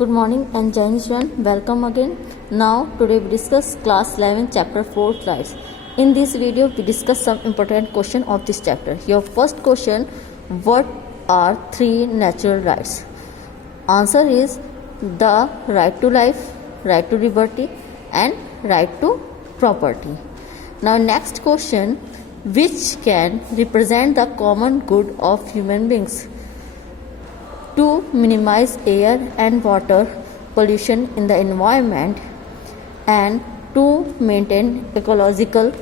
Good morning and Jai Hind student. Welcome again. Now today we discuss class 11 chapter 4 rights. In this video we discuss some important question of this chapter. Your first question, what are three natural rights? Answer is the right to life, right to liberty and right to property. Now next question, which can represent the common good of human beings? To minimize air and water pollution in the environment and to maintain ecological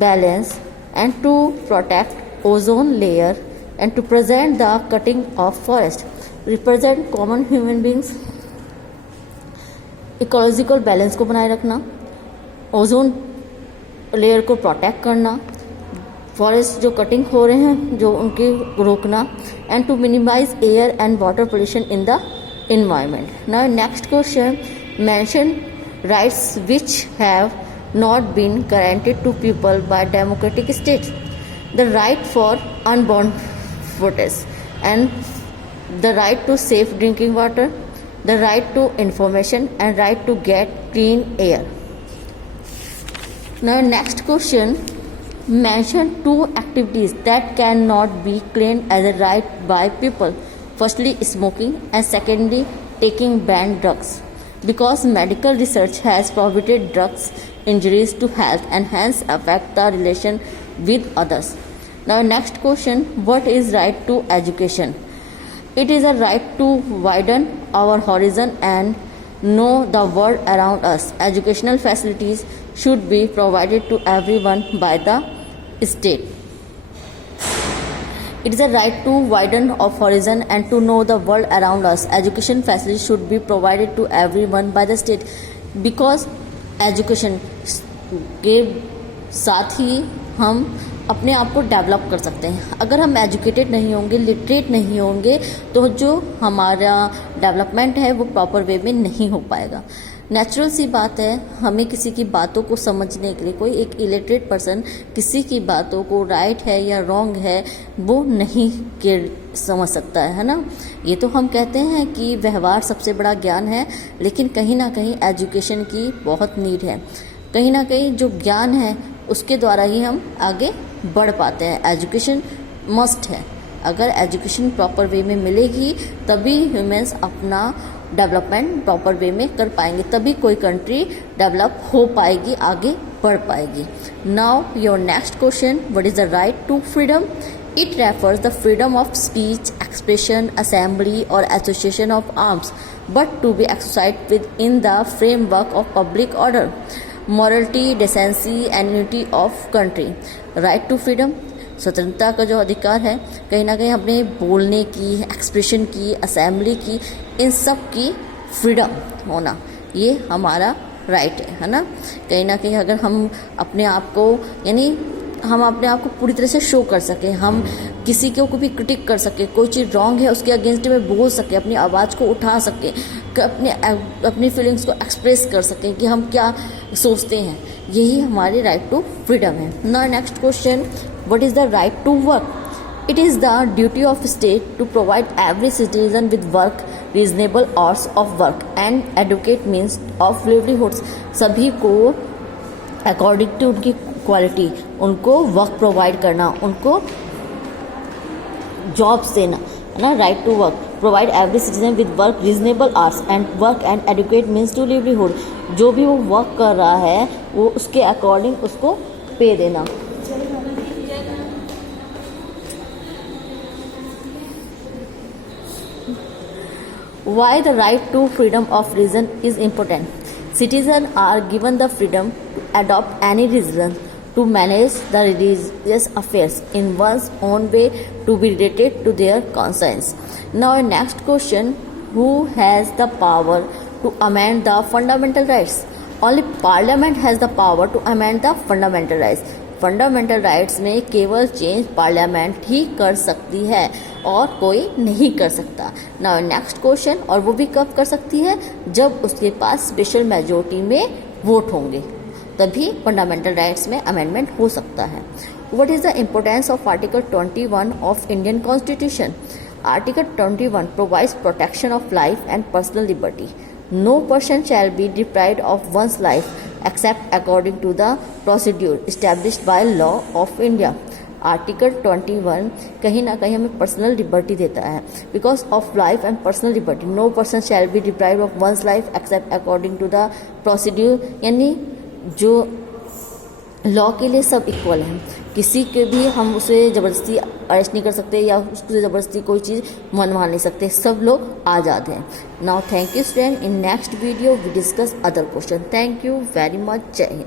balance and to protect ozone layer and to prevent the cutting of forest. Represent common human beings, ecological balance को बनाए रखना, ozone layer को protect करना, forest जो cutting हो रहे हैं जो उनके रोकना and to minimise air and water pollution in the environment. Now next question, mention rights which have not been guaranteed to people by democratic states. The right for unborn fetus and the right to safe drinking water, the right to information and right to get clean air. Now next question, mention two activities that cannot be claimed as a right by people. Firstly, smoking and secondly, taking banned drugs. Because medical research has prohibited drugs injuries to health and hence affect the relation with others. Now next question, what is right to education? It is a right to widen our horizon and know the world around us. Educational facilities should be provided to everyone by the state. It is a right to widen of horizon and to know the world around us. Education facilities should be provided to everyone by the state because education के साथ ही हम अपने आप को develop कर सकते हैं. अगर हम एजुकेटेड नहीं होंगे, लिटरेट नहीं होंगे तो जो हमारा डेवलपमेंट है वो प्रॉपर वे में नहीं हो पाएगा. नेचुरल सी बात है, हमें किसी की बातों को समझने के लिए कोई एक इलिटरेट पर्सन किसी की बातों को राइट है या रॉन्ग है वो नहीं समझ सकता है ना. ये तो हम कहते हैं कि व्यवहार सबसे बड़ा ज्ञान है, लेकिन कहीं ना कहीं एजुकेशन की बहुत नीड है. कहीं ना कहीं जो ज्ञान है उसके द्वारा ही हम आगे बढ़ पाते हैं. एजुकेशन मस्ट है. अगर एजुकेशन प्रॉपर वे में मिलेगी तभी ह्यूमंस अपना डेवलपमेंट प्रॉपर वे में कर पाएंगे, तभी कोई कंट्री डेवलप हो पाएगी, आगे बढ़ पाएगी. Now your next question, what is the right to freedom? It refers the freedom of speech, expression, assembly और association of arms but to be exercised within the framework of public order, morality, decency and unity of country. Right to freedom, स्वतंत्रता का जो अधिकार है, कहीं ना कहीं अपने बोलने की, एक्सप्रेशन की, असेंबली की, इन सब की फ्रीडम होना ये हमारा राइट है ना. कहीं ना कहीं अगर हम अपने आप को यानी हम अपने आप को पूरी तरह से शो कर सकें, हम किसी को भी क्रिटिक कर सकें, कोई चीज़ रॉन्ग है उसके अगेंस्ट में बोल सकें, अपनी आवाज़ को उठा सकें, अपनी फीलिंग्स को एक्सप्रेस कर सकें कि हम क्या सोचते हैं, यही हमारी राइट टू फ्रीडम है. Now next question, what is the right to work? It is the duty of state to provide every citizen with work, reasonable hours of work and adequate means of livelihoods. सभी को according to उनकी quality उनको work provide करना, उनको jobs देना है ना. Right to work, provide every citizen with work, reasonable hours and work and adequate means to livelihood. जो भी वो वर्क कर रहा है वो उसके अकॉर्डिंग उसको पे देना. Why the right to freedom of religion is important? Citizens are given the freedom to adopt any religion, to manage the religious affairs in one's own way, to be related to their conscience. Now next question, who has the power to amend the fundamental rights? Only Parliament has the power to amend the fundamental rights. Fundamental rights में केवल change parliament ही कर सकती है और कोई नहीं कर सकता. नाउ नेक्स्ट क्वेश्चन, और वो भी कब कर सकती है? जब उसके पास स्पेशल मेजोरिटी में वोट होंगे, तभी फंडामेंटल राइट्स में अमेंडमेंट हो सकता है. What is the importance of article 21 of Indian constitution? Article 21 provides protection of life and personal liberty. No person shall be deprived of one's life except according to the procedure established by law of India. Article 21 कहीं ना कहीं हमें personal liberty देता है. Because of life and personal liberty no person shall be deprived of one's life except according to the procedure. यानी जो law के लिए सब इक्वल हैं, किसी के भी हम उसे ज़बरदस्ती अरेस्ट नहीं कर सकते या उससे ज़बरदस्ती कोई चीज़ मनवा नहीं सकते, सब लोग आज़ाद हैं. Now thank you student. In next video we discuss other question. Thank you very much. Jai Hind.